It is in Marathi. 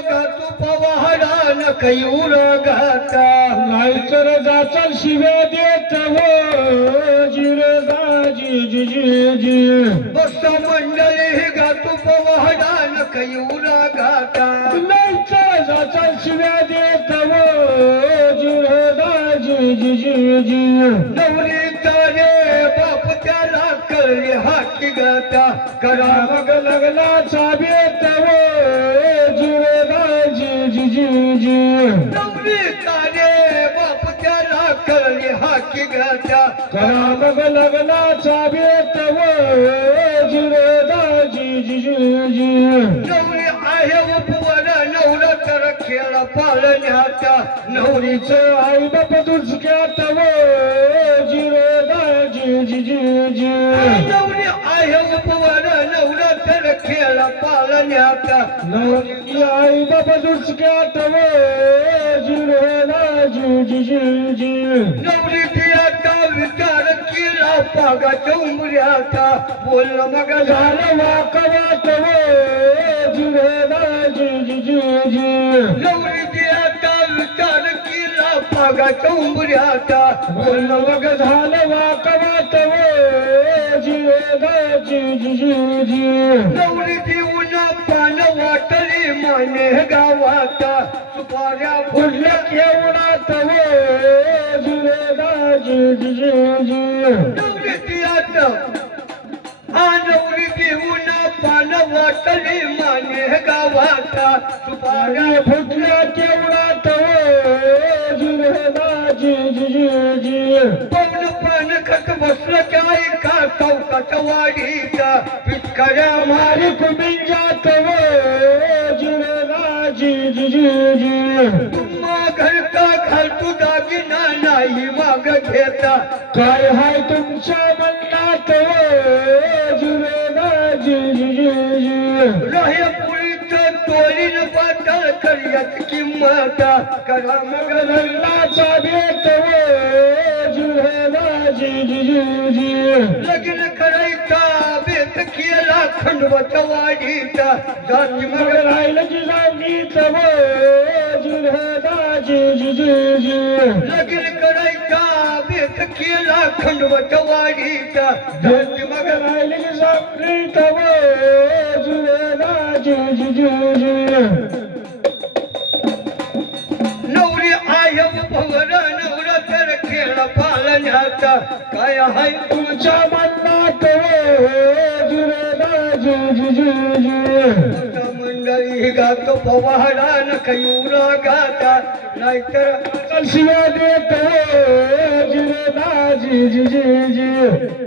गातो पवाडा न कयूर गाता नाहीतर जाचाल शिव्या देत हो जिरे दाजी जी जी जी भक्त मंडळी गातो पवाडा न कयूर गाता नाहीतर जाचाल शिव्या देत हो जिरे दाजी जी जी जी नवरीचा रे बाप त्याला कळले हाती गाता करा मग लग्नाचा बेत हो जिरे दाजी जी जी जी नवरीचा रे बाप त्याला कळले हाती गाता करा मग लग्नाचा बेत हो जिरे दाजी जी जी जी नवरी आहे उपवर नवरा तर खेळ पाळण्याचा नवरीचं आई बाप दुसक्यात हो जिरे दाजी जी जी जी नवरी आहे उपवर नवरा तर खेळ पाळण्याचा नवरी आई बाप दुसक्यात हो जिरे दाजी जी जी जी नवरी तियाचा विचार केला पागाच्या उमऱ्याचा बोल मग झालं वाकवात हो जिरे दाजी जी जी जी नवरी तियाचा विचार केला पागाच्या उमऱ्याचा बोल मग झालं वाकवात हो जिरे दाजी जी जी जी नवरी देऊन पान वाटली माने गावाचा सुपाऱ्या फुडल्या केवडात हो जिरे दाजी जी जी जी नवरी तियाचा नवरी देऊन पान वाटली माने गावाचा सुपाऱ्या अरे फुटल्या केवडात हो जिरे दाजी जी जी जी पवन पान खत बसलं काय का चौकाच्या वाडीचा पिचकाऱ्या मारी कुबिंजात हो जिरे दाजी जी जी जी तुम्हा घरचा घालतू दागिना नाही माग घेता काय हाय तुमच्या मनात हो जिरे दाजी जी जी जी राह्य पुळीचं तोलीन बाटल करण्यात किंमत करा मग लग्नाचा बेत हो जिरे दाजी जी जी जी लग्न करायचा बेत केला खंडवच्या वाडीचा जाती मग मग राहिलं की सांगीत हो जिरे दाजी जी जी जी लग्न करायचा बेत केला खंडवच्या वाडीचा जाती मग मग राहिलं की सांगीत हो जिरे दाजी जी जी जी नवरी आहे भवर नवरा तर खेळ पाळण्याचा काय आहे तुमच्या मनात हो जिरे दाजी जी जी जी मंडळी गातो पवाडा न कयूरा गाता नाहीतर शिव्या देत हो जिरे दाजी जी जी जी